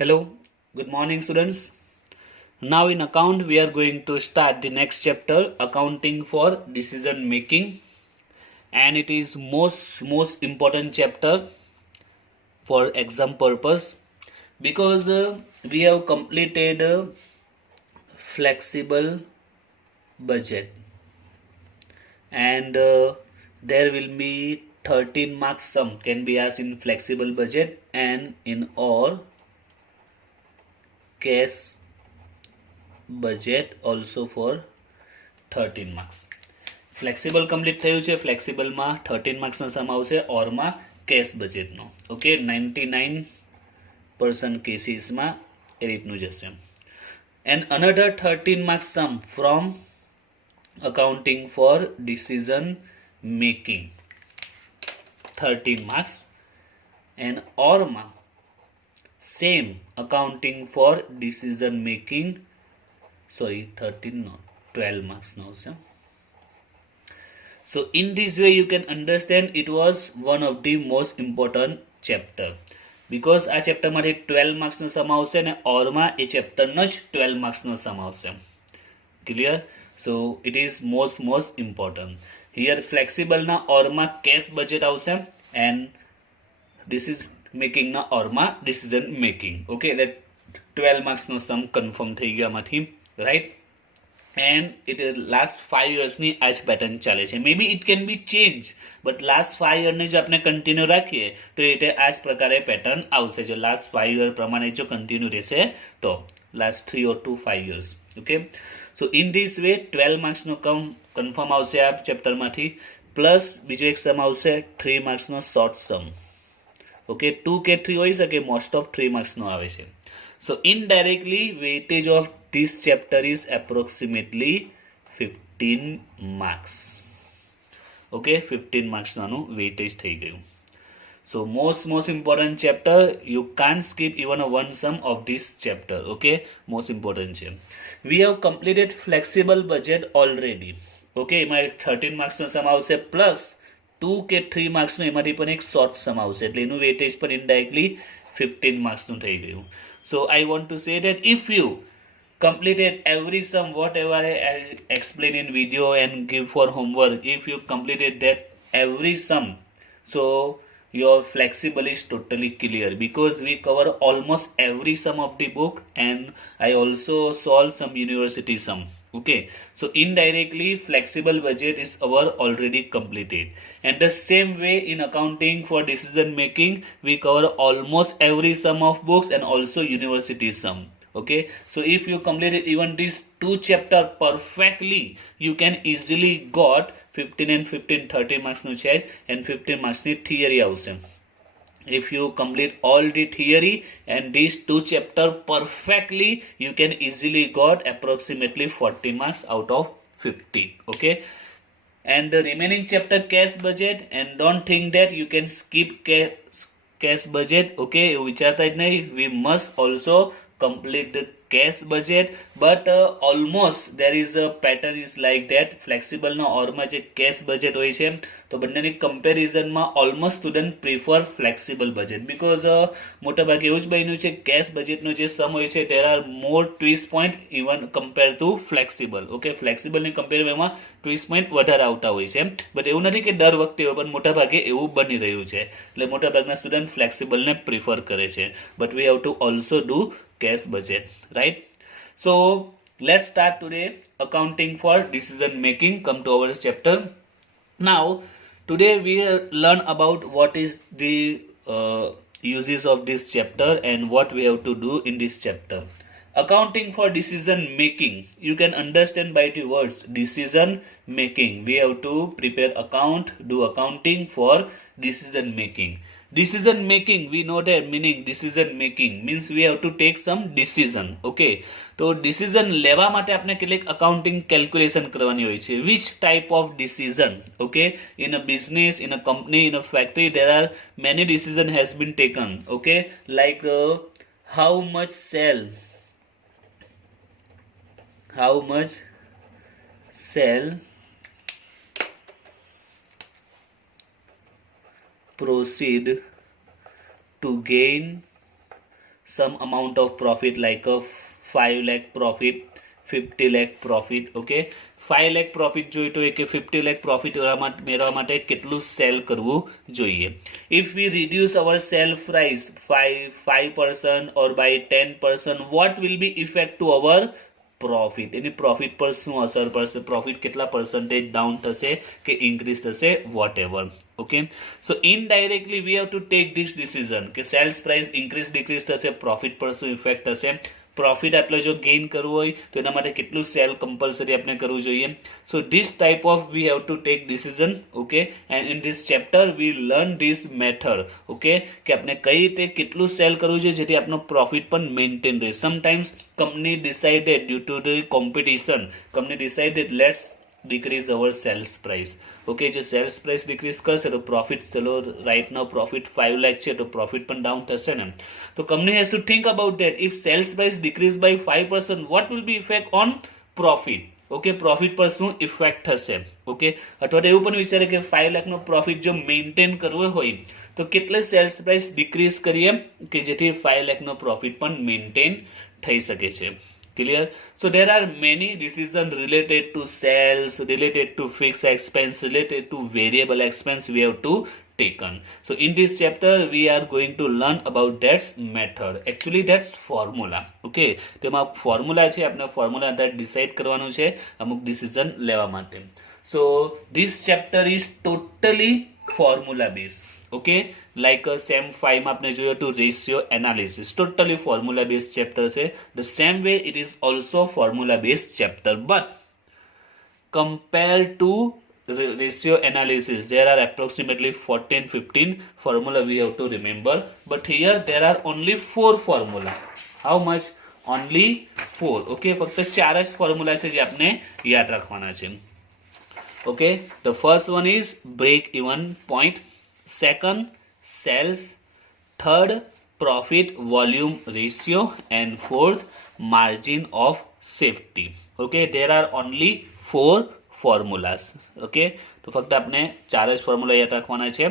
Hello, good morning students. Now in account we are going to start the next chapter, accounting for decision making, and it is most important chapter for exam purpose because we have completed flexible budget, and there will be 13 marks sum can be asked in flexible budget and in or cash budget also for 13 marks. Flexible complete થયું છે. ફ્લેક્સિબલમાં 13 માર્ક્સનો સમ આવશે, ઓરમાં કેશ બજેટનો. ઓકે, 99% કેસીસમાં એ રીતનું જશે. And another 13 marks some from accounting for decision making, 13 marks. And ઓરમાં same accounting for decision making, sorry 13 no 12 marks now, sir. So in this way you can understand it was one of the most important chapter because આ ચેપ્ટર માંથી 12 માર્ક્સ નો sum આવશે ને ઓરમાં એ ચેપ્ટર નો જ 12 માર્ક્સ નો sum આવશે. Clear? So it is most important. Here flexible ના ઓરમાં કેશ બજેટ આવશે and this is making ના ઓરમાં decision making. Okay, that 12 marks નો સમ કન્ફર્મ થઈ ગયો આમાંથી, right? And it is last 5 years ની આ જ પેટર્ન ચાલે છે. May be it can be change, but last 5 year ને જો આપણે કન્ટિન્યુ રાખીએ તો એ આ જ પ્રકારે પેટર્ન આવશે. જો લાસ્ટ 5 યર પ્રમાણે જો કન્ટિન્યુ રહેશે તો last 3 or 5 years. Okay, so in this way 12 માર્ક્સનો કન્ફર્મ આવશે આ ચેપ્ટરમાંથી, પ્લસ બીજો એક સમ આવશે 3 માર્ક્સનો શોર્ટ સમ. ઓકે, 2 કે 3 હોઈ શકે, મોસ્ટ ઓફ 3 માર્ક્સનો આવે છે. So indirectly weightage of this chapter is approximately 15 marks. Okay, 15 marks નાનું weightage થઈ ગયું. So most important chapter, you can't skip even one sum of this chapter. Okay, most important છે. We have completed flexible budget already. Okay, એમાં 13 marks નો sum આવશે પ્લસ 2 કે 3 marks નો એમાંથી પણ એક શોર્ટ સમ આવશે, એટલે એનું weightage પણ indirectly 15 marks નું થઈ ગયું. So I want to say that if you completed every sum whatever I explain in video and give for homework, if you completed that every sum, so your flexible is totally clear because we cover almost every sum of the book and I also solve some university sum. Okay, so indirectly flexible budget is our already completed, and the same way in accounting for decision making we cover almost every sum of books and also university sum. Okay, so if you completed even these two chapter perfectly, you can easily got 15 and 15 30 marks no charge and 15 marks ni theory આવશે. If you complete all the theory and these two chapter perfectly, you can easily got approximately 40 marks out of 50. Okay, and the remaining chapter cash budget, and don't think that you can skip cash budget. Okay, વિચારતા જ નહીં, we must also complete the cash budget, but almost there is a pattern is like that. Flexible ના ઓરમાં જે cash budget હોય છે તો બંનેની કમ્પેરિઝનમાં almost student prefer flexible budget because મોટાભાગે એવું જ બન્યું છે કેશ બજેટનો જે સમ હોય છે there are more twist point even compared to flexible. Okay, ફ્લેક્સિબલની કમ્પેરિઝનમાં ટ્વિસ્ટ પોઈન્ટ વધારે આવતા હોય છે, બટ એવું નથી કે દર વખતે હોય, પણ મોટાભાગે એવું બની રહ્યું છે, એટલે મોટાભાગના સ્ટુડન્ટ ફ્લેક્સિબલને પ્રિફર કરે છે. But we have two also do cash budget, right? So let's start today accounting for decision making. Come to our chapter. Now today we learn about what is the uses of this chapter and what we have to do in this chapter. Accounting for decision making, you can understand by the words decision making. We have to prepare account, do accounting for decision making. Decision making, we know the meaning. Decision making means we have to take some decision. Okay, તો decision લેવા માટે આપણે કેટલીક accounting calculation કરવાની હોય છે. Which type of decision? Okay, in a business, in a company, in a factory, there are many decision has been taken. Okay, like how much sell proceed to gain some amount of profit like a 5 lakh profit, 50 lakh profit. Okay, 5 lakh profit જોઈતો હોય કે 50 lakh profit મેળવવા માટે કેટલું સેલ કરવું જોઈએ. If we reduce our sell price 5% or by 10%, what will be effect to our profit? એની profit પર શું અસર પડશે? profit કેટલા percentage down થશે કે increase થશે, whatever. Okay, so indirectly we have to take this decision કે sales price increase decrease થશે, profit પર શું effect થશે. પ્રોફિટ આટલો જો ગેઇન કરવું હોય તો એના માટે કેટલું સેલ કમ્પલસરી આપણે કરવું જોઈએ. So this type of we have to take decision. Okay, and in this chapter we learn this method. Okay, કે આપણે કઈ રીતે કેટલું સેલ કરવું જોઈએ જેથી આપણો પ્રોફિટ પણ મેન્ટેન રહે. Sometimes company decided due to the competition, company decided let's decrease our sales price. Okay, જો sales price decrease કરશે તો profit, ચલો right now profit 5 lakh છે તો profit પણ down થશે ને. તો company has to think about that. If sales price decrease by 5%, what will be effect on profit? Okay, profit પર શું effect થશે. Okay, અથવા તો એવું પણ વિચારે કે 5 lakh નો profit જો maintain કરવો હોય તો કેટલે sales price decrease કરીએ કે જેથી 5 lakh નો profit પણ maintain થઈ શકે છે. Clear? So there are many decisions related to sales, related to fixed expense, related to variable expense we have to taken. So in this chapter we are going to learn about that method. Actually that's formula. Okay, તેમાં formula છે, આપણે formula આધારે decide કરવાનું છે અમુક decision લેવા માટે. So this chapter is totally formula based. Okay, like same 5 માં આપણે જોયું હતું ratio analysis, totally formula base chapter છે. The same way it is also formula base chapter, but compare to ratio analysis there are approximately 14-15 formula we have to remember, but here there are only 4 formula. How much? Only 4. Okay, ફક્ત 4 જ ફોર્મ્યુલા છે જે આપણે યાદ રાખવાના છે. Okay, the first one is break even point, second sales, third profit volume ratio, and fourth margin of safety. Okay, there are only 4 formulas. Okay, તો ફક્ત આપણે 4 જ ફોર્મ્યુલા યાદ રાખવાના છે.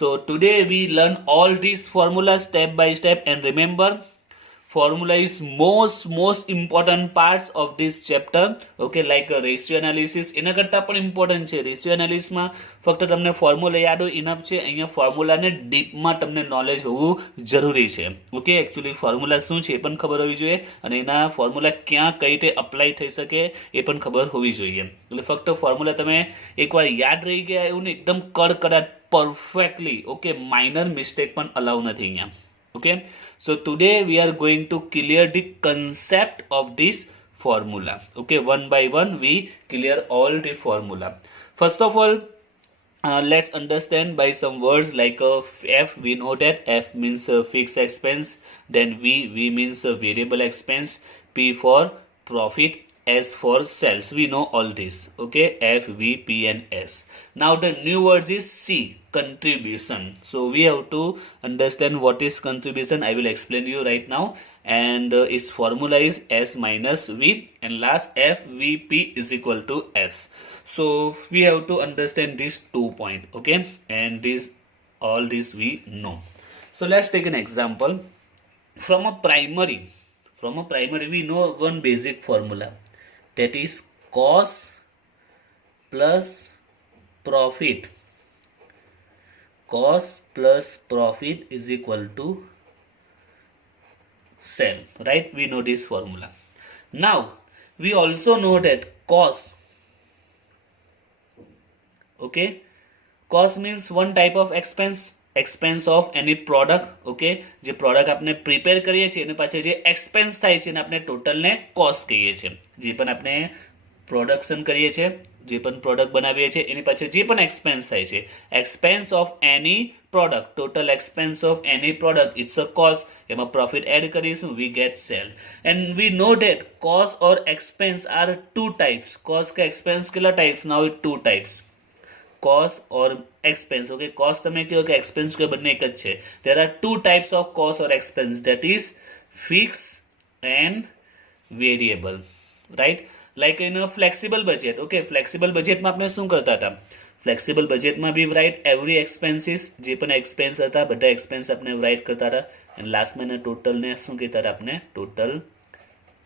So today we learn all these formulas step by step, and remember formula is most important parts of this chapter. Okay, like a ratio analysis એના કરતા પણ ઇમ્પોર્ટન્ટ છે. રેશિયો એનાલિસિસમાં ફક્ત તમને ફોર્મ્યુલા યાદ હોય ઇનફ છે, અહીંયા ફોર્મ્યુલાને ડીપમાં તમને નોલેજ હોવું જરૂરી છે. ઓકે, એકચ્યુઅલી ફોર્મ્યુલા શું છે એ પણ ખબર હોવી જોઈએ, અને એના ફોર્મ્યુલા ક્યાં કઈ રીતે અપ્લાય થઈ શકે એ પણ ખબર હોવી જોઈએ. એટલે ફક્ત ફોર્મ્યુલા તમે એકવાર યાદ રહી ગયા એવું ને એકદમ કડકડાટ પરફેક્ટલી. ઓકે, માઇનર મિસ્ટેક પણ અલાઉ નથી અહીંયા. Okay, so today we are going to clear the concept of this formula. Okay, one by one we clear all the formula. First of all, let's understand by some words like F. We know that F means fixed expense, then V means variable expense, P for profit, S for sales. We know all this. Okay, F, V, P and S. Now the new word is C, contribution. So we have to understand what is contribution. I will explain you right now. And its formula is S minus V, and last F, V, P is equal to S. So we have to understand these 2 points. Okay, and all this we know. So let's take an example. From a primary we know one basic formula, that is cost plus profit. Cost plus profit is equal to sale, right? We know this formula. Now we also know that cost, okay, cost means one type of expense of any product. Okay, જે પ્રોડક્ટ આપણે પ્રિપેર કરીએ છીએ એને પાછળ જે એક્સપેન્સ થાય છે એને આપણે ટોટલને કોસ્ટ કહીએ છીએ. જે પણ આપણે પ્રોડક્શન કરીએ છીએ, જે પણ પ્રોડક્ટ બનાવીએ છીએ એની પાછળ જે પણ એક્સપેન્સ થાય છે, expense of any product, total expense of any product, it's a cost. એમાં પ્રોફિટ એડ કરીશું, we get sale. And we know that cost or expense are 2 types. Cost કે એક્સપેન્સ કેટલા types? Now 2 types, cost or expense. Okay, cost તમે કહો કે expense કહો, બંને એક જ છે. There are 2 types of cost or expense, that is fixed and variable, right? Like in a flexible budget. Okay, flexible budget માં આપણે શું કરતા હતા? flexible budget માં we write every expenses, જે પણ expense હતા બધા expense આપણે write કરતા હતા एंड लास्ट में टोटल ने शू कहता आपने total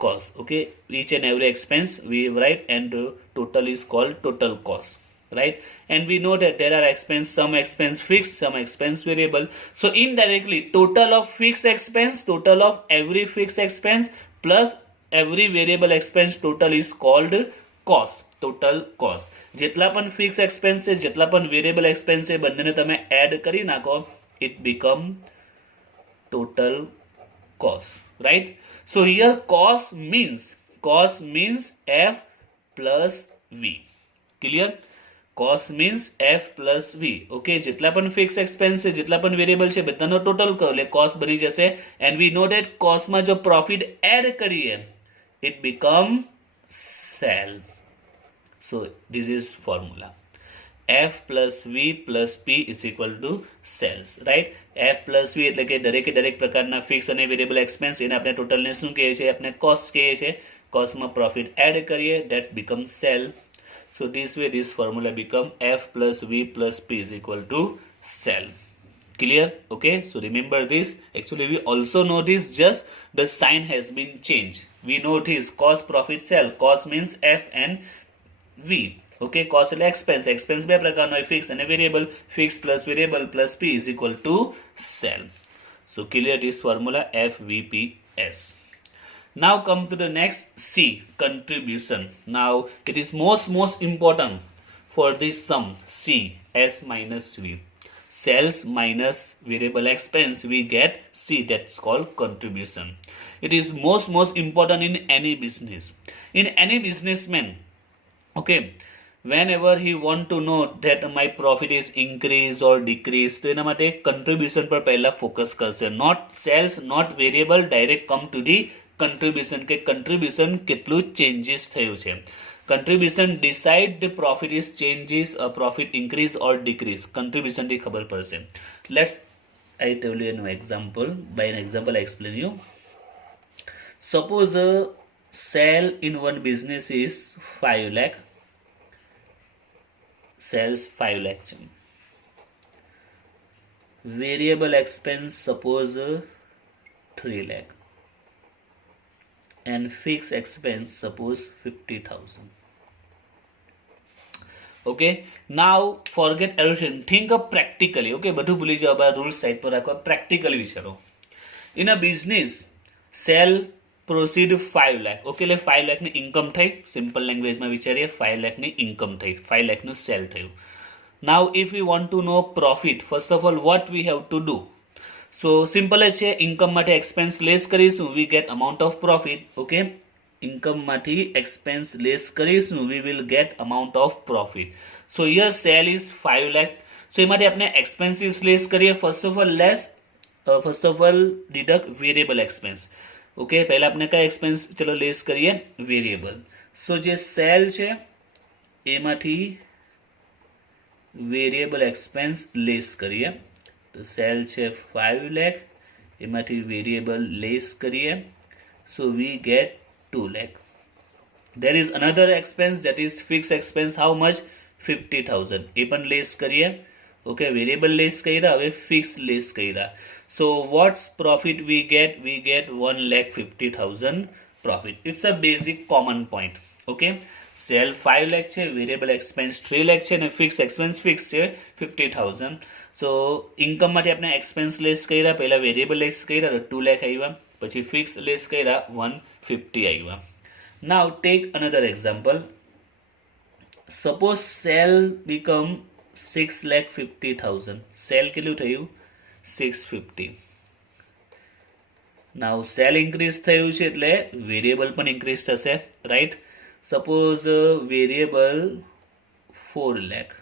cost. Okay, each and every expense we write and total is called total cost, right? And we know that there are some expense fixed, some expense variable. So indirectly total of fixed expense, total of every fixed expense plus every variable expense total is called cost, total cost. જેટલા પણ fix expense છે, જેટલા પણ variable expense છે, બંનેને તમે એડ કરી નાખો, it become total cost, right? So here cost means F plus V. Clear? Cost means F plus V. Okay, જેટલા પણ ફિક્સ એક્સપેન્સ છે, જેટલા પણ વેરિયેબલ છે, બધાનો ટોટલ કરો એટલે કોસ્ટ બની જશે. એન્ડ વી નો ધેટ કોસ્ટમાં જો પ્રોફિટ એડ કરીએ, it become sell. So this is formula. F plus V plus P is equal to sales, right? F plus V એટલે કે દરેકે દરેક પ્રકારના ફિક્સ અને વેરિયેબલ એક્સપેન્સ એને આપણે ટોટલને શું કહીએ છીએ? આપણે કોસ્ટ કહીએ છીએ. કોસ્ટમાં પ્રોફિટ એડ કરીએ, that's become sell. So this way this formula become F plus V plus P is equal to sell. Clear? Okay, so remember this. Actually we also know this, just the sign has been changed. We know this cost profit sell. Cost means F and V. Okay, cost એટલે expense. Expense બે પ્રકારનો હોય, fixed અને variable. Fixed plus variable plus P is equal to sell. So clear this formula FVPS. Now come to the next C, contribution. Now it is most important for this sum C, S minus V. Sales minus variable expense, we get C, that's called contribution. It is most important in any business. In any businessman, okay, whenever he want to know that my profit is increase or decrease, તો એના માટે contribution પર પહેલા ફોકસ કરશે. Not sales, not variable, direct come to the contribution, કે contribution કેટલું changes થયું છે. Contribution decide the profit is changes, profit increase or decrease. Contribution થી ખબર પડશે. I tell you an example. By an example I explain you. Suppose sale in one business is 5 lakh. Sales 5 lakh. Variable expense suppose 3 lakh. And fixed expense suppose 50,000. Okay, now forget everything. Think of practically. Okay, બધું ભૂલી જાઓ, આ rules side પર રાખો. Practically વિચારો. In a business, sell proceed 5 lakh. Okay, એટલે 5 lakh ની ઇન્કમ થઈ. સિમ્પલ લેંગ્વેજમાં વિચારીએ, 5 lakh ની ઇન્કમ થઈ, 5 lakh નું સેલ થયું. Now if we want to know profit, first of all what we have to do? So simple જ છે. ઇન્કમ માટે એક્સપેન્સ લેસ કરીશું, we get amount of profit. Okay, income માંથી એક્સપેન્સ લેસ કરીશું, we will get amount of profit. So here sale is 5 lakh. So એમાંથી આપણે expenses less કરીએ. First of all deduct variable expense. Okay, પહેલા આપણે કયા એક્સપેન્સ ચલો લેસ કરીએ? વેરિયેબલ. સો જે સેલ છે એમાંથી વેરિયેબલ એક્સપેન્સ લેસ કરીએ. તો સેલ છે 5 lakh, એમાંથી વેરિયેબલ લેસ કરીએ. So we get 2 lakh. There is another expense, that is fixed expense. How much? 50,000. એ પણ લેસ કરીએ. Okay, variable લેસ કર્યા, હવે fixed લેસ કર્યા. So what's profit we get? We get 1,50,000 profit. It's a basic common point. Okay, sell 5 lakh છે, variable expense 3 lakh છે, અને fixed expense fixed છે 50,000. So income માટે આપણે expense લેસ કર્યા, પહેલા variable લેસ કર્યા તો 2 lakh આવ્યા, પછી fixed લેસ કર્યા 150 આવ્યા. Now take another example. Suppose sell become 6,50,000. Sell કેટલું થયું? 650. Now sell increase થયું છે એટલે variable પણ increase થશે, right? Suppose variable 4 lakh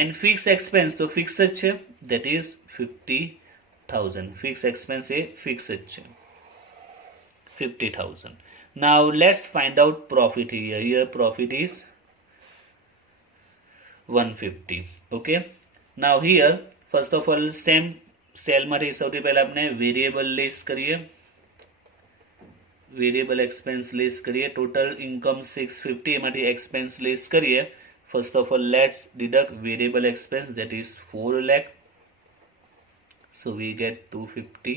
and fixed expense તો fixed જ છે, that is 50,000. Fixed expense એ fixed છે 50,000. Now let's find out profit here. Here profit is 150. Okay, now here first of all same cell માંથી સૌથી પહેલા આપણે વેરિયેબલ લેસ કરીએ, વેરિયેબલ એક્સપેન્સ લેસ કરીએ. ટોટલ ઇન્કમ 650, એમાંથી એક્સપેન્સ લેસ કરીએ. First of all let's deduct variable expense, that is 4 lakh. So we get 250.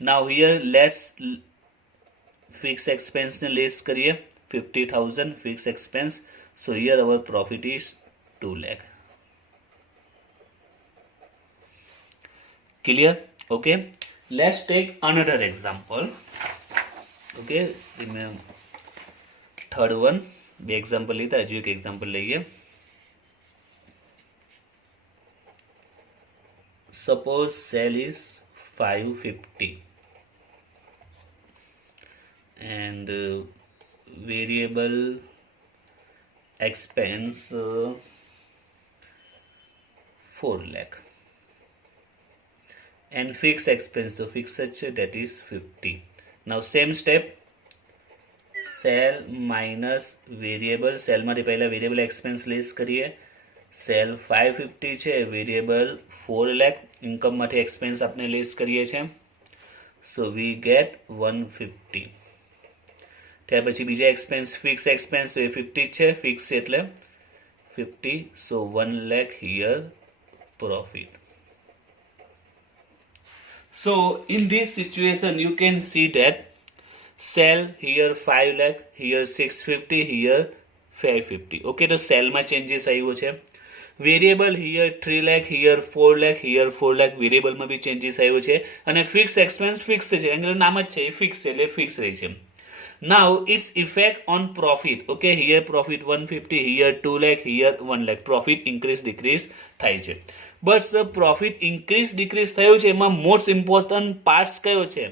Now here let's fixed expense ne less kariye, 50,000 fixed expense. So here our profit is 2 lakh. Clear? Okay. Let's take another example. Okay. Third one. બે એક્ઝામ્પલ લીધા, હજુ એક એક્ઝામ્પલ લઈએ. Suppose sale is 550 and variable expense 4 lakh and fixed expense તો fixed છે, that is 50. Now same step, sale minus variable. સેલમાંથી પહેલા variable expense less કરીએ. સેલ 550 છે, વેરિયેબલ 4 લાખ. ઇન્કમમાંથી એક્સપેન્સ આપણે લેસ કરીએ છીએ. So we get 150. ત્યાર પછી બીજા એક્સપેન્સ ફિક્સ એક્સપેન્સ તો એ 50 છે, ફિક્સ એટલે 50. સો 1 lakh here profit. So in this situation you can see that sell here 5 lakh, here 650, here 550. Okay, તો સેલમાં ચેન્જીસ આવ્યો છે. Variable here 3 lakh, here 4 lakh, here 4 lakh. વેરિયેબલમાં બી ચેન્જીસ આવ્યો છે. અને ફિક્સ એક્સપેન્સ ફિક્સ છે, એનું નામ જ છે, ફિક્સ છે એટલે ફિક્સ રહી છે. Now its effect on profit. Okay, here profit 150, here 2 lakh, here 1 lakh. Profit increase decrease થાય છે. બટ પ્રોફિટ ઇન્ક્રીઝ ડિક્રીઝ થયું છે, એમાં મોસ્ટ ઇમ્પોર્ટન્ટ પાર્ટ્સ કયો છે?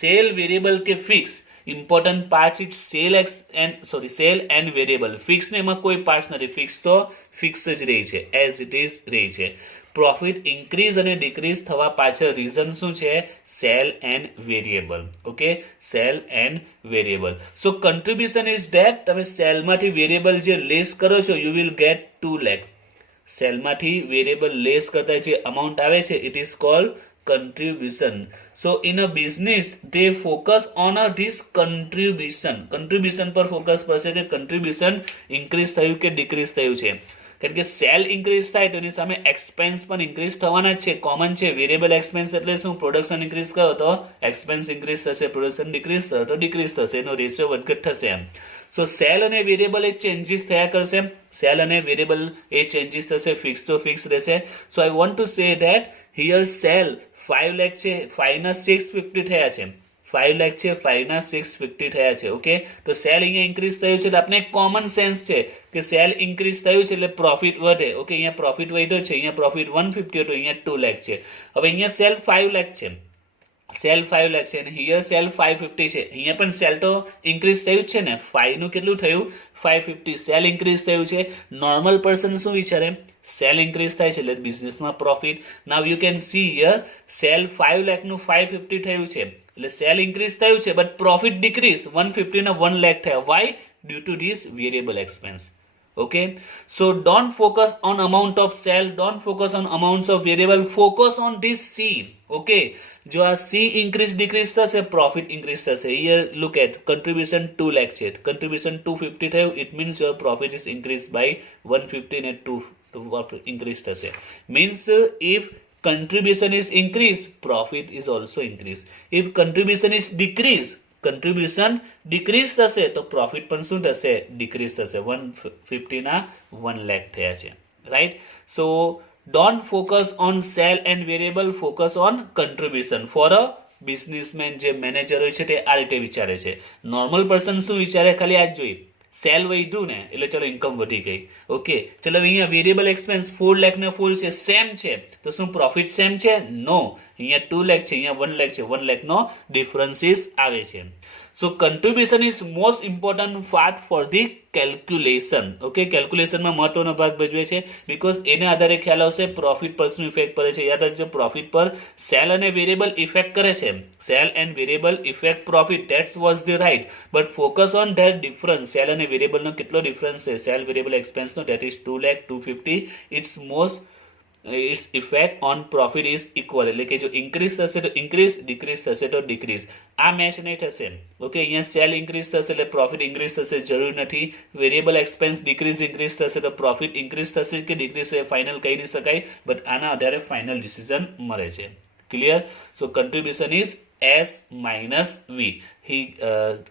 સેલ, વેરિયેબલ કે fix? Important part it cell and variable. Fix ને એમાં કોઈ પાર્ટ્સ નથી, ફિક્સ તો ફિક્સ જ રહી છે, એઝ ઇટ ઇઝ રહી છે. પ્રોફિટ ઇન્ક્રીઝ અને ડિક્રીઝ થવા પાછળ રીઝન શું છે? Sale and variable. Okay, sale and variable. So contribution is that તમે સેલમાંથી વેરિયેબલ જે લેસ કરો છો, યુ વિલ ગેટ 2 lakh. સેલમાંથી વેરિયેબલ લેસ કરતા જે અમાઉન્ટ આવે છે, it is called contribution. So in a business they focus on this contribution પર ફોકસ કરશે કે contribution increase થયું કે decrease થયું છે. કારણ કે સેલ ઇન્ક્રીઝ થાય તો એની સામે એક્સપેન્સ પણ ઇન્ક્રીઝ થવાના જ છે, કોમન છે. વેરિયેબલ એક્સપેન્સ એટલે શું? પ્રોડક્શન ઇન્ક્રીઝ કરો તો એક્સપેન્સ ઇન્ક્રીઝ થશે, પ્રોડક્શન ડિક્રીઝ કરો તો ડિક્રીઝ થશે, એનો રેશિયો વધઘટ થશે એમ. સો સેલ અને વેરિયેબલ એ ચેન્જીસ થયા કરશે, સેલ અને વેરિયેબલ એ ચેન્જીસ થશે, ફિક્સ તો ફિક્સ રહેશે. So I want to say that here sale 5 lakh છે, 5 ના 650 થયા છે, 5 lakh છે, 5 ના 650 થયા છે. ઓકે, તો સેલ અહીંયા ઇન્ક્રીઝ થયું છે, તો આપણે કોમન સેન્સ છે કે સેલ ઇન્ક્રીઝ થયું છે એટલે પ્રોફિટ વધે. ઓકે, અહીંયા પ્રોફિટ વધ્યો છે, અહીંયા પ્રોફિટ 150 હતો, અહીંયા 2 lakh છે. હવે અહીંયા સેલ 5 lakh છે, સેલ 5 lakh છે અને હિયર સેલ 550 છે. અહીંયા પણ સેલ તો ઇન્ક્રીઝ થયું જ છે ને, 5 નું કેટલું થયું? 550. સેલ ઇન્ક્રીઝ થયું છે. નોર્મલ પર્સન શું વિચારે? સેલ ઇન્ક્રીઝ થાય છે એટલે બિઝનેસમાં profit. Now you can see here sale 5 lakh નું 550 થયું છે એટલે સેલ ઇન્ક્રીઝ થયું છે, બટ પ્રોફિટ ડિક્રીઝ 150 ના 1 lakh થયા. Why? Due to this variable expense. Okay, so don't focus on amount of sale, don't focus on amounts of variable, focus on this C. Okay, જો આ C increase decrease થશે, profit increase થશે. Here look at contribution 2 lakh છે, contribution 250 થયું, it means your profit is increased by 150 and 2 increase થશે. Means if contribution is increased, profit is also increased. If contribution is decreased, contribution decrease થશે તો પ્રોફિટ પણ શું થશે? ડિક્રીઝ થશે. 150 ના 1 lakh થયા છે, રાઈટ? સો don't focus on cell and variable, focus on contribution. For a businessman જે મેનેજર હોય છે તે આ રીતે વિચારે છે. નોર્મલ પર્સન શું વિચારે? ખાલી આ જ જોઈ, સેલ વધ્યું ને એટલે ચલો ઇન્કમ વધી ગઈ. ઓકે, ચલો અહીંયા વેરિયેબલ એક્સપેન્સ 4 lakh ને ફૂલ છે, સેમ છે, તો શું પ્રોફિટ સેમ છે? નો. અહીંયા 2 lakh છે, અહીંયા 1 lakh છે, 1 lakh નો ડિફરન્સીસ આવે છે. So contribution is most important part for the calculation. Okay, કેલ્ક્યુલેશનમાં મહત્વનો ભાગ ભજવે છે, બીકોઝ એને આધારે ખ્યાલ આવશે પ્રોફિટ પર શું ઇફેક્ટ પડે છે. યાદ રાખજો, પ્રોફિટ પર સેલ અને વેરિયેબલ ઇફેક્ટ કરે છે. Sale and variable effect profit, that's was the right, but focus on that difference. Sale અને વેરિયેબલનો કેટલો ડિફરન્સ છે? સેલ વેરિયેબલ એક્સપેન્સનો, that is 2 lakh 250. It's most its effect on profit is equal. એટલે કે જો ઇન્ક્રીઝ થશે તો ઇન્ક્રીઝ, ડિક્રીઝ થશે તો ડિક્રીઝ. આ મેચ નહીં થશે. ઓકે, અહીંયા સેલ ઇન્ક્રીઝ થશે એટલે પ્રોફિટ ઇન્ક્રીઝ થશે, જરૂર નથી. વેરિયેબલ એક્સપેન્સ ડિક્રીઝ ઇન્ક્રીઝ થશે તો પ્રોફિટ ઇન્ક્રીઝ થશે કે ડિક્રીઝ થશે ફાઇનલ કહી નહીં શકાય, બટ આના આધારે ફાઇનલ ડિસિઝન મળે છે. ક્લિયર? સો contribution is S minus V.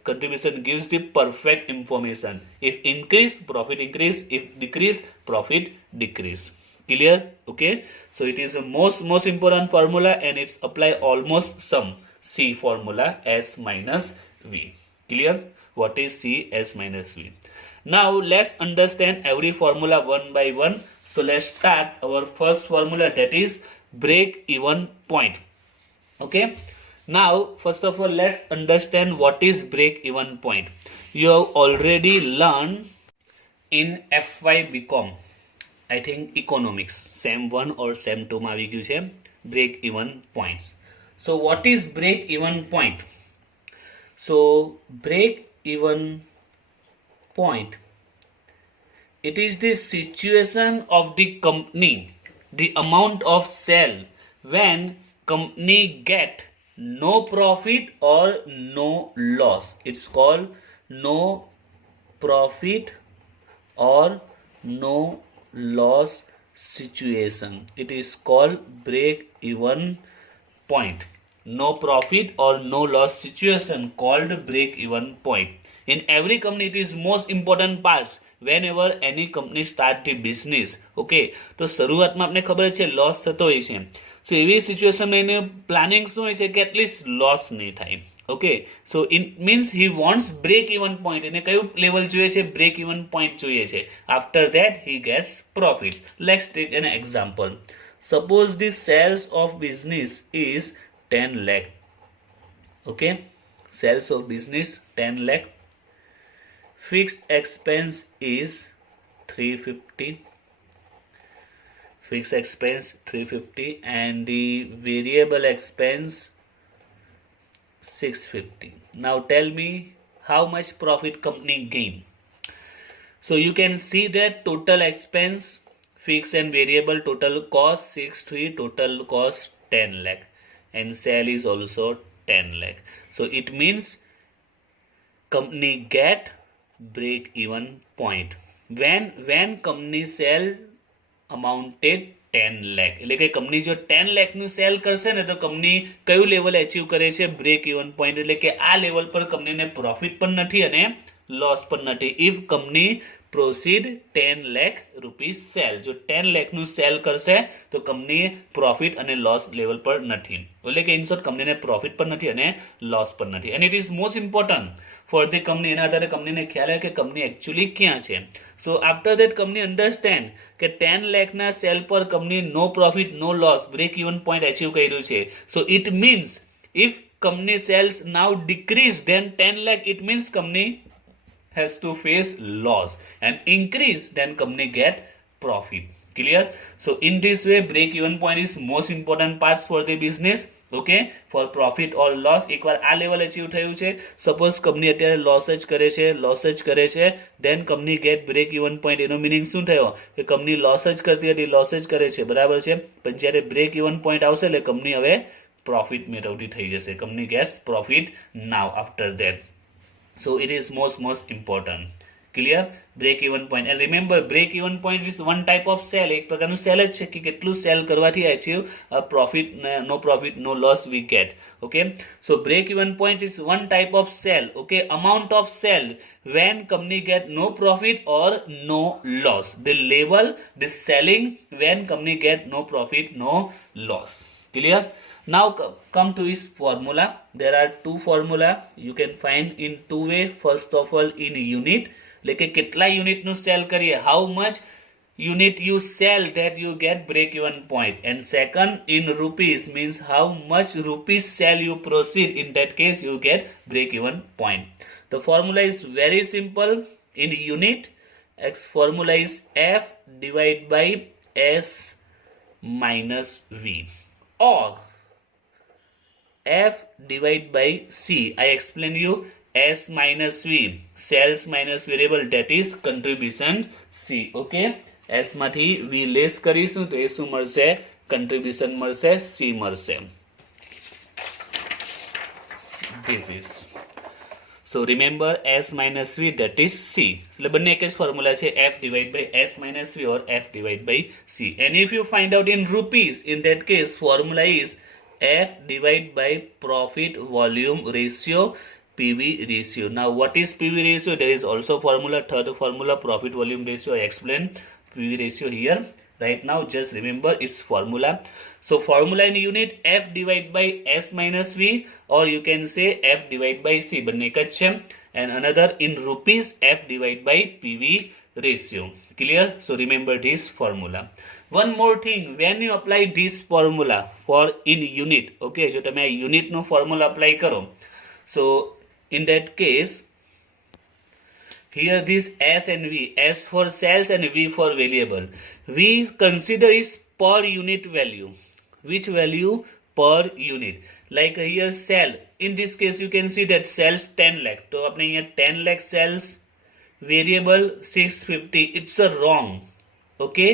Contribution gives the perfect information. If increase, profit increase. If decrease, profit decrease. Clear? Okay, so it is the most important formula, and it's apply almost sum. C formula, S minus V. Clear? What is C, S minus V? Now let's understand every formula one by one. So let's start our first formula, that is break even point. Okay, now first of all let's understand what is break even point. You have already learned in FY BCom, I think economics, SEM 1 or SEM 2 માં આવી ગયું છે break even points. So what is break even point? So break even point, it is the situation of the company, the amount of sale when company get no profit or no loss. It's called no profit or no loss situation. It is called break even point. No profit or no loss situation called break even point. In every company it is most important parts whenever any company start the business. Okay, તો શરૂઆતમાં આપણે ખબર છે લોસ થતો હોય છે, so એવી સિચ્યુએશનમાં એને પ્લાનિંગ શું હોય છે કે એટલીસ્ટ લોસ નહીં થાય. Okay, so it means he wants break even point. એને કયું લેવલ જોઈએ છે? બ્રેક ઇવન પોઈન્ટ જોઈએ છે. After that he gets profits. Let's take an example. Suppose the sales of business is 10 lakh. Okay, sales of business 10 lakh. Fixed expense is 350. Fixed expense 350 and the variable expense 650. Now tell me how much profit company gain. So you can see that total expense, fixed and variable, total cost 63, total cost 10 lakh, and sale is also 10 lakh. So it means company get break even point when company sell અમાઉન્ટેડ 10 લાખ. એટલે કે કંપની જો 10 લાખનું સેલ કરશે ને તો કંપની કયું level achieve કરે છે? Break even point. એટલે કે આ લેવલ પર કંપનીને પ્રોફિટ પણ નથી અને લોસ પણ નથી. If company proceed 10 lakh rupees cell, જો 10 લાખનું સેલ કરશે તો કંપની પ્રોફિટ અને લોસ લેવલ પર નથી. એટલે કે ઇન શોર્ટ કંપનીને પ્રોફિટ પણ નથી અને લોસ પણ નથી. And it is most important for the company. એના આધારે કંપનીને ખ્યાલ આવે કે કંપની એકચ્યુઅલી ક્યાં છે. So after that company understand કે 10 લાખના સેલ પર company no profit no loss break even point achieve કર્યું છે. So it means if company sales now decrease then 10 lakh, it means company has to face loss, and increase then company get profit. Clear? So in this way break even point is most important parts for the business. Okay, for profit or loss. એકવાર આ level achieve થયું છે, suppose company અત્યારે લોસ જ કરે છે, then company get break even point. એનો મીનિંગ શું થયો કે કંપની લોસ જ કરતી હતી, લોસ જ કરે છે, બરાબર છે. પણ જ્યારે બ્રેક ઇવન પોઈન્ટ આવશે એટલે કંપની હવે પ્રોફિટ મેળવતી થઈ જશે. Company gets profit now after that. So it is most important. Clear? Break even point. And remember, break even point is one type of sale. એક પ્રકારનું સેલ જ છે કે કેટલું સેલ કરવાથી achieve profit, no profit, no loss we get. Okay, so break even point is one type of sale. Okay, amount of sale when company get no profit or no loss. The level, the selling when company get no profit, no loss. Clear? Now come to his formula. There are two formula you can find in two way. First of all in unit, એટલે કે કેટલા યુનિટનું સેલ કરીએ, how much unit you sell that you get break even point. And second in rupees, means how much rupees sell you proceed, in that case you get break even point. The formula is very simple. In unit, X formula is F divided by S minus V, or F divided by C. I explain you. S minus V, sales minus variable, that is contribution C. Okay, S માંથી V less કરીશું તો એ શું મળશે? કન્ટ્રીબ્યુશન મળશે, C મળશે. This is. So remember S minus V, that is C. એટલે બંને એક જ ફોર્મ્યુલા છે, F divided by S minus V or F divided by C. And if you find out in rupees, in that case formula is F divided by profit volume ratio, PV ratio. Now what is PV ratio? There is also formula, third formula, profit volume ratio. I explained PV ratio here. Right now just remember its formula. So formula in unit F divided by S minus V, or you can say F divided by C, બંને એક જ છે. And another in rupees, F divided by PV ratio. Clear? So remember this formula. One more thing, when you apply this formula for in unit, okay, જો તમે unit નો formula apply કરો, so in that case here this S and V, S for sales and V for variable, we consider is per unit value. Which value? Per unit. Like here sell, in this case you can see that sales 10 lakh, तो अपने यहाँ 10 lakh sales, variable 650, it's a wrong. Okay,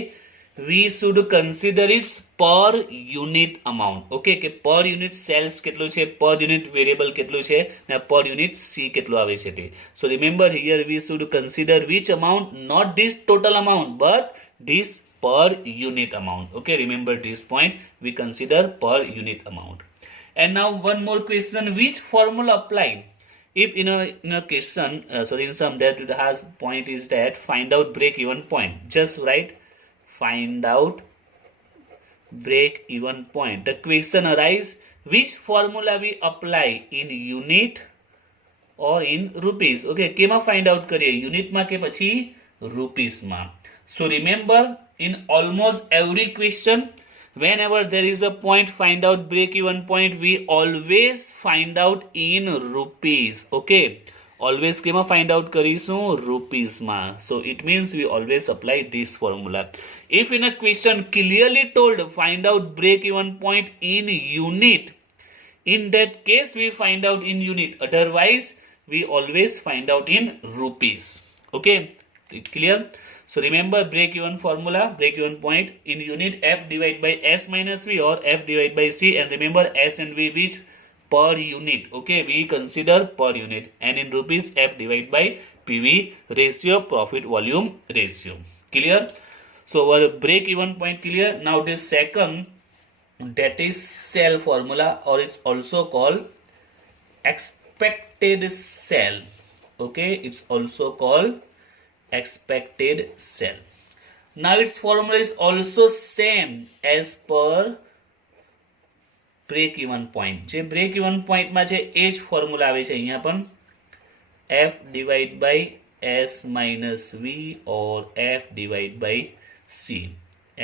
we should consider it per unit amount. Okay, કે per unit sales કેટલું છે, per unit variable કેટલું છે, ને per unit C કેટલું આવે છે તે. So remember here we should consider which amount, not this total amount, but this per unit amount. Okay, remember this point, we consider per unit amount. And now one more question, which formula apply if in a question, in some that it has point is that find out break even point. Just write find out break even point. The question arise, which formula we apply in unit or in rupees. Okay, કેમાં find out કરીએ, unit માં કે પછી rupees માં. So remember in almost every question, whenever there is a point find out break even point, we always find out in rupees. Okay, always કેમાં find out કરીશું, rupees માં. So it means we always apply this formula. If in a question clearly told find out break even point in unit, in that case we find out in unit, otherwise we always find out in rupees. Okay, clear? So remember break even formula, break even point in unit F divided by S minus V or F divided by C, and remember S and V which per unit. Okay, we consider per unit, and in rupees F divided by PV ratio, profit volume ratio. Clear? So our break even point clear. Now this second, that is sell formula, or it's also called expected sell. Okay, it's also called expected sell. Now its formula is also same as per break even point. જે break even point માં છે એ જ formula આવે છે અહીંયા પણ, F divided by S minus V or F divided by C,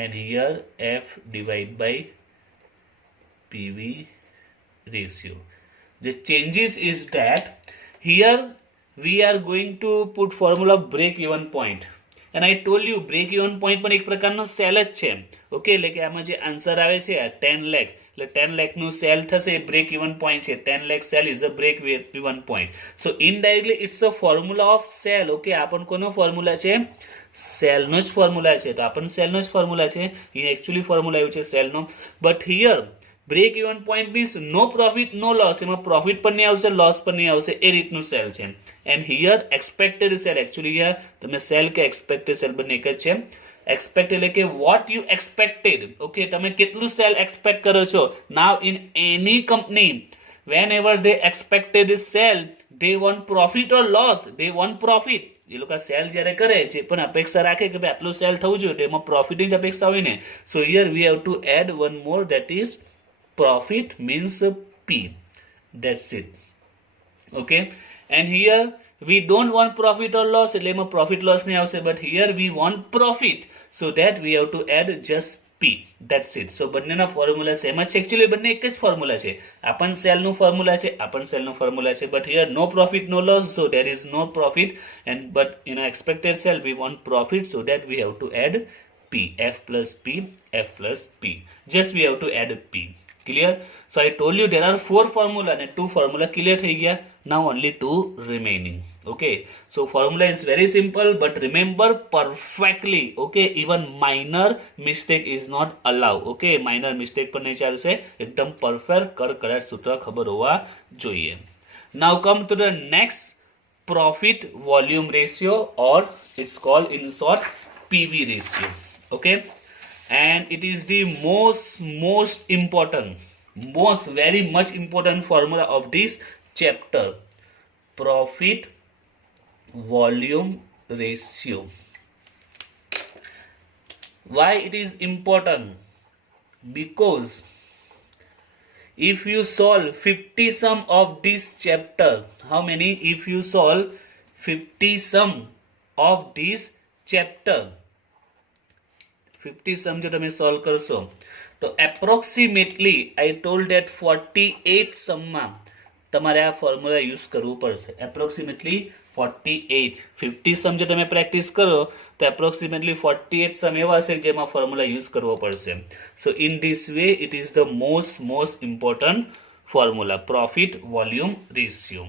and here F divided by PV ratio. The changes is that here we are going to put formula break even point, and I told you break even point પણ એક પ્રકારનો સેલ જ છે. ઓકે, એટલે કે આમાં જે આન્સર આવે છે 10 lakh, એટલે 10 lakh નું સેલ થશે, break even point છે, 10 lakh sell is a break even point. So indirectly it's a formula of sell. Okay, આ પણ કોનો ફોર્મ્યુલા છે, સેલ નો જ ફોર્મ્યુલા છે, તો આ પણ સેલ નો જ ફોર્મ્યુલા છે, અહીં एक्चुअली ફોર્મ્યુલા આવ્યું છે સેલ નો. But here break even point means no profit no loss, એમાં profit પણ નહીં આવશે, loss પણ નહીં આવશે, એ રીતનું સેલ છે. And here expected sell, actually here તમે sell કે expected sell બંને એક જ છે. Expect એટલે કે what you expected. Okay, તમે કેટલું sell expect કરો છો. Now in any company, whenever they expected sell, they want profit or loss, they want profit. એ લોકો સેલ જ્યારે કરે છે પણ અપેક્ષા રાખે કે ભાઈ આટલું સેલ થવું જોઈએ, તો એમાં પ્રોફિટની જ અપેક્ષા હોય ને. So here we have to add one more, that is profit means P. That's it. Okay, and here we don't want profit or loss, એટલે એમાં profit loss નહીં આવશે, but here we want profit, so that we have to add just P. That's it. So બંનેના formula same જ છે, एक्चुअली બંને એક જ ફોર્મ્યુલા છે. આ પણ સેલનું ફોર્મ્યુલા છે, આ પણ સેલનું ફોર્મ્યુલા છે, but here no profit no loss, so there is no profit, and but in a expected sell we want profit, so that we have to add P, F plus P, F plus P. Just we have to add P. Clear? So I told you there are 4 formula and 2 formula clear થઈ ગયા. Now only 2 remaining. Okay, so formula is very simple, but remember perfectly. Okay, even minor mistake is not allowed. Okay, minor mistake પણ નહીં ચાલશે. એકદમ perfect કડકડાટ સૂત્ર ખબર હોવા જોઈએ. Now come to the next profit volume ratio, or it's called in short PV ratio. Okay, and it is the most important, very much important formula of this chapter, profit volume ratio. Why it is important? Because if you solve 50 sum of this chapter, how many? If you solve 50 sum of this chapter, 50 sum જો તમે સોલ્વ કરશો તો એપ્રોક્સિમેટલી આઈ told that 48 સમમાં તમારે આ formula use કરવું પડશે. એપ્રોક્સિમેટલી 48 50 સમ જો તમે પ્રેક્ટિસ કરો તો એપ્રોક્સિમેટલી 48 સમ એવા હશે જેમાં ફોર્મ્યુલા યુઝ કરવો પડશે. સો in this way it is the most important formula, profit volume ratio.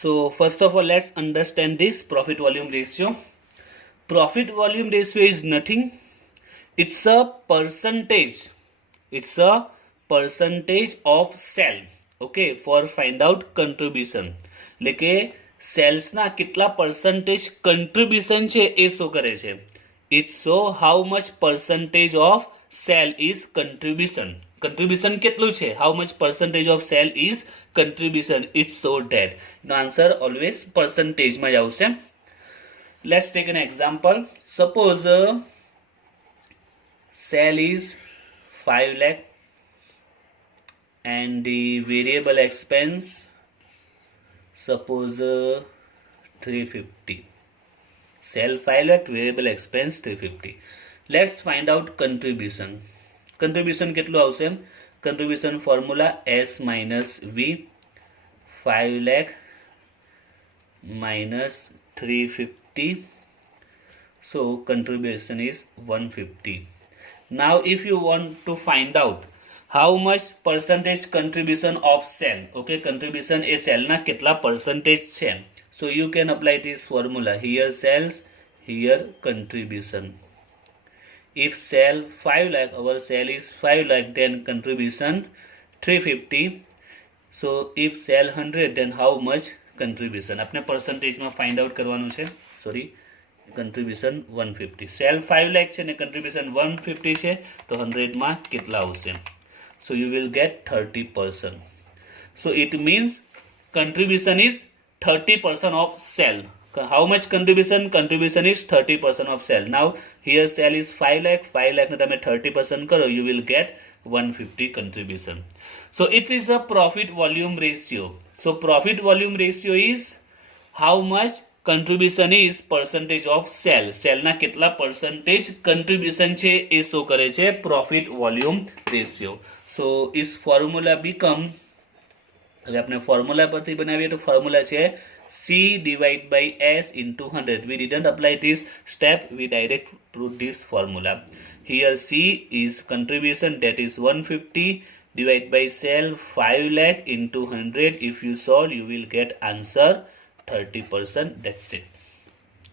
So first of all, let's understand this profit volume ratio. Profit volume ratio is nothing. It's a percentage. It's a percentage of sale. Okay, for find out contribution. એટલે કે સેલ્સ ના કેટલા percentage contribution છે એ શો કરે છે. It show how much percentage of sale is contribution. Contribution કેટલું છે? How much percentage of sale is contribution? It show that. The answer always percentage માં જ આવશે. Let's take an example. Suppose sale is 5 lakh and the variable expense suppose 350. Sale 5 lakh, variable expense 350. Let's find out contribution. Contribution કેટલું આવશે? Contribution formula S minus V, 5 lakh minus 350. So contribution is 150. Now if you want to find out how much percentage contribution of sale, okay, contribution એ sale ના કેટલા percentage છે, so you can apply this formula. Here sales, here contribution. If sale 5 lakh, our sale is 5 lakh, then contribution 350. So if sale 100, then how much contribution? આપણે percentage માં find out કરવાનું છે. Sorry, contribution 150. Sale 5 lakh છે ને contribution 150 છે, તો 100 માં કેટલા આવશે? So you will get 30%. So it means contribution is 30% of sale. How much contribution? Contribution is 30% of sale. Now here sale is 5 lakh. 5 lakh ને તમે 30% કરો, you will get 150 contribution. So it is a profit volume ratio. So profit volume ratio is how much contribution is percentage of sale. Sale ના કેટલા percentage contribution છે એ શો કરે છે profit volume ratio. So is formula become, હવે આપણે ફોર્મ્યુલા પરથી બનાવીએ તો ફોર્મ્યુલા છે C divide by S into 100. We didn't apply this step, we direct put this formula. Here C is contribution, that is 150, divide by sale 5 lakh into 100. If you solve, you will get answer 30%. That's it.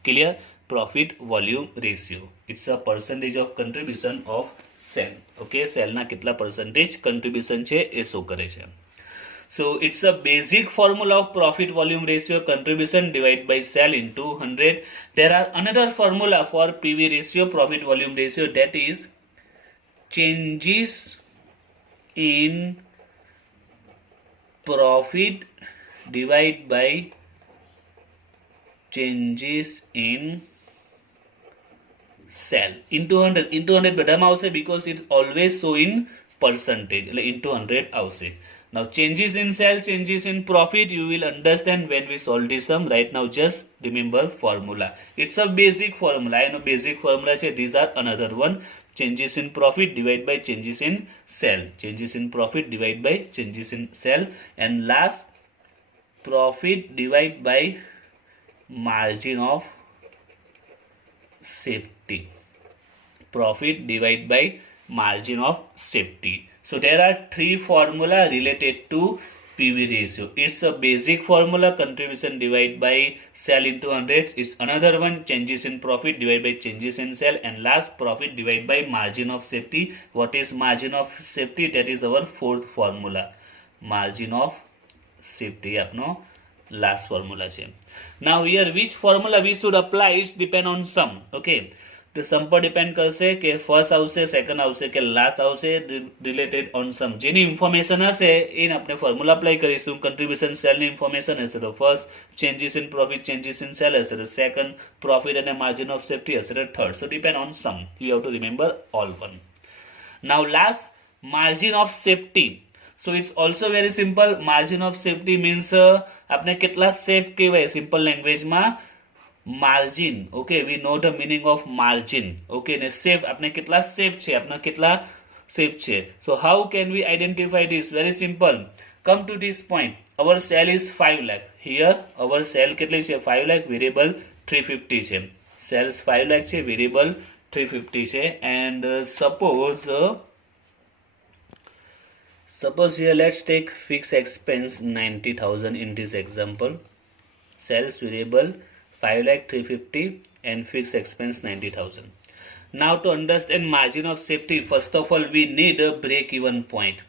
Clear? Profit volume ratio. It's a percentage of contribution of sale. Okay, sale ના કેટલા percentage contribution છે એ શો કરે છે. So it's a basic formula of profit volume ratio, contribution divided by sale into 100. There are another formula for PV ratio, profit volume ratio, that is changes in profit divided by changes in sale into 100. Into 100 બધામાં આવશે because it's always so in percentage, એટલે into 100 આવશે. Now changes in sale, changes in profit, you will understand when we solve this sum. Right now just remember formula. It's a basic formula. I know basic formula છે. These are another one. Changes in profit divided by changes in sale. Changes in profit divided by changes in sale. And last, profit divided by margin of safety. Profit divided by margin of safety. So there are three formula related to PV ratio. It's a basic formula, contribution divided by sale into 100. It's another one, changes in profit divided by changes in sale, and last, profit divided by margin of safety. What is margin of safety? That is our fourth formula. Margin of safety આપનો last formula છે. Now here which formula we should apply? It's depend on sum. Okay, તો સમ પર ડિપેન્ડ કરશે કે ફર્સ્ટ આવશે, સેકન્ડ આવશે કે લાસ્ટ આવશે, રિલેટેડ ઓન સમ. જેની ઇન્ફોર્મેશન હશે એને આપણે ફોર્મ્યુલા અપ્લાય કરીશું. કન્ટ્રીબ્યુશન સેલની ઇન્ફોર્મેશન હશે તો first changes in profit, changes in sale હશે તો સેકન્ડ પ્રોફિટ અને માર્જિન ઓફ સેફ્ટી હશે તો third. So depend on some. You have to remember all one. Now last, margin of safety. So it's also very simple. Margin of safety means આપણે કેટલા સેફ કહેવાય simple લેંગ્વેજમાં? Margin. Okay, we know the meaning of margin. Okay, ને safe આપણે કેટલા safe છે, આપણે કેટલા સેફ છે. So how can we identify this? Very simple. Come to this point. Our sale is 5 lakh. Here our sale કેટલી છે? 5 લાખ. વેરિયેબલ 350 છે. સેલ્સ 5 લાખ છે, વેરિયેબલ 350 છે. And suppose here let's take fixed expense 90,000 in this example. Sales variable 5 lakh 350 and fixed expense 90,000. Now to understand margin of safety, first of all we need a break even point.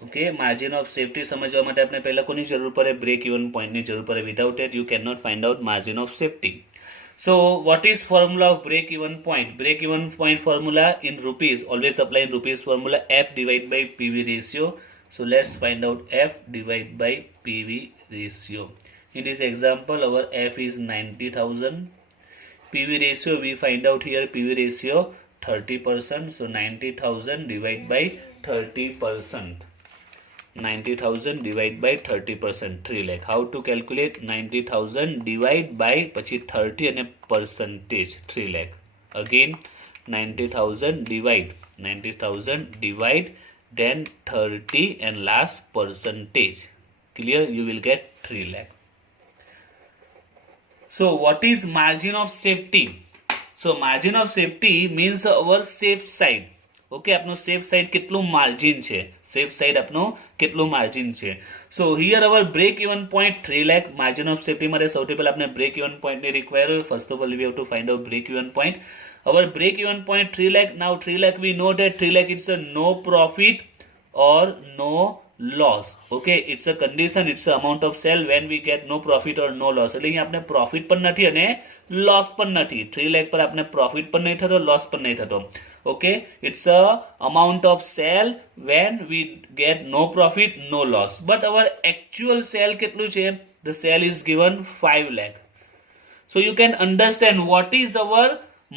Okay, margin of safety સમજવા માટે આપણે પહેલા કોની જરૂર પડે? break even point ની જરૂર પડે. without it you cannot find out margin of safety. So what is formula of break even point? Break even point formula in rupees, always apply in rupees formula, F divided by PV ratio. So let's find out F divided by PV ratio. In this example our F is 90,000. PV ratio we find out here, PV ratio 30%. So 90,000 divided by 30%. 90,000 divided by 30%, 3 lakh. How to calculate? 90,000 divide by પછી 30 અને percentage 3 lakh. Again 90,000 divide then 30 and last percentage. Clear? You will get 3 lakh. So what is margin of safety? So margin of safety means our safe side. Okay, આપનો safe side કેટલું margin છે? Safe side આપનો કેટલું margin છે? So here our break even point 3 lakh. Margin of safety માટે સૌથી પહેલા આપણે બ્રેક ઇવન પોઈન્ટની રિક્વાયર હોય. First of all we have to find out break even point. Our break even point 3 lakh. Now 3 lakh we know that 3 lakh it's a no profit or no loss. Okay, it's a condition, it's a amount of sale when we get no profit or no loss. એટલે અહીંયા આપણે પ્રોફિટ પણ નથી અને લોસ પણ નથી. 3 લાખ પર આપણે પ્રોફિટ પણ નહીં થતો, લોસ પણ નહીં થતો. Okay, it's a amount of sale when we get no profit, no loss. But our actual sale કેટલું છે? The sale is given 5 lakh. So you can understand what is our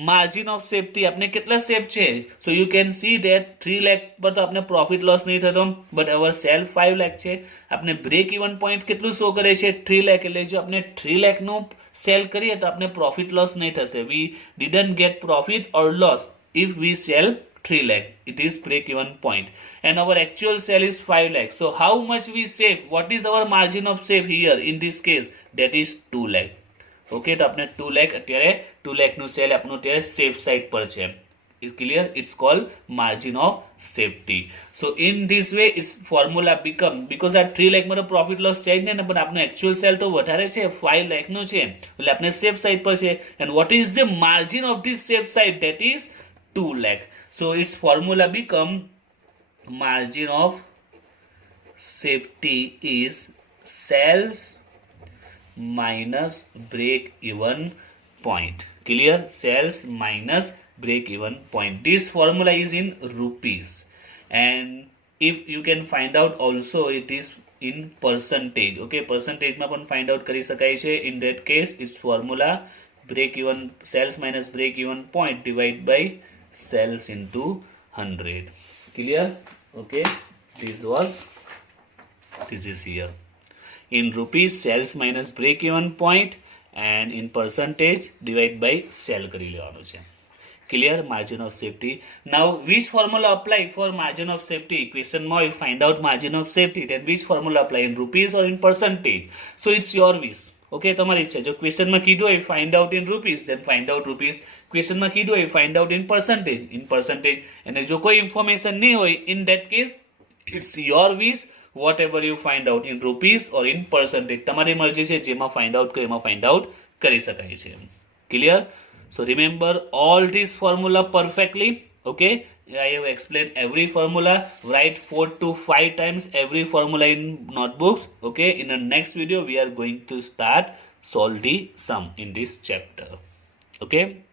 margin of safety. આપણે કેટલા safe છે? So you can see that 3 lakh પર તો આપણે profit loss નહીં થતો, but our sale 5 lakh છે. આપણે break even point કેટલું શો કરે છે? 3 lakh. એટલે જો આપણે 3 lakh નું સેલ કરીએ તો આપણે profit loss નહીં થશે. We didn't get profit or loss if we sell 3 lakh. It is break even point. And our actual sale is 5 lakh. So how much we save? What is our margin of save here in this case? That is 2 lakh. Okay, તો આપણે 2 lakh અત્યારે 2 lakh નું સેલ આપણું અત્યારે safe side પર છે. Clear? It's called margin of safety. So in this way its formula become, because આ 3 lakh માં તો profit loss છે જ નહીં ને, પણ આપણું actual sale તો વધારે છે, 5 lakh નું છે, એટલે આપણે સેફ સાઇડ પર છે. And what is the margin of this safe side? That is 2 lakh. So its formula become margin of safety is sales minus break even point. Clear? Sales minus break even point. This formula is in rupees, and if you can find out also it is in percentage. Okay, percentage માં પણ find out કરી શકાય છે. In that case its formula break even, sales minus break even point divided by sales into 100. Clear? Okay, this is here. In rupees sales minus break even point, and in percentage divide by sale કરી લેવાનું છે. Clear? Margin of safety. Now which formula apply for margin of safety? Question more, you find out margin of safety, then which formula apply, in rupees or in percentage? So it's your wish. Okay, તમારી ઈચ્છા. જો ક્વેશ્ચનમાં કીધું હોય find out in rupees, then find out rupees. ક્વેશ્ચનમાં કીધું હોય find out in percentage. અને જો કોઈ ઇન્ફોર્મેશન નહીં હોય, in that case it's your wish, whatever you find out in rupees or in percentage. તમારી મરજી છે, જેમાં ફાઇન્ડ આઉટ કરો એમાં ફાઇન્ડ આઉટ કરી શકાય છે. Clear? So remember all these formula perfectly. Okay, I have explained every formula. Write 4 to 5 times every formula in notebooks. Okay, in the next video we are going to start solve the sum in this chapter. Okay.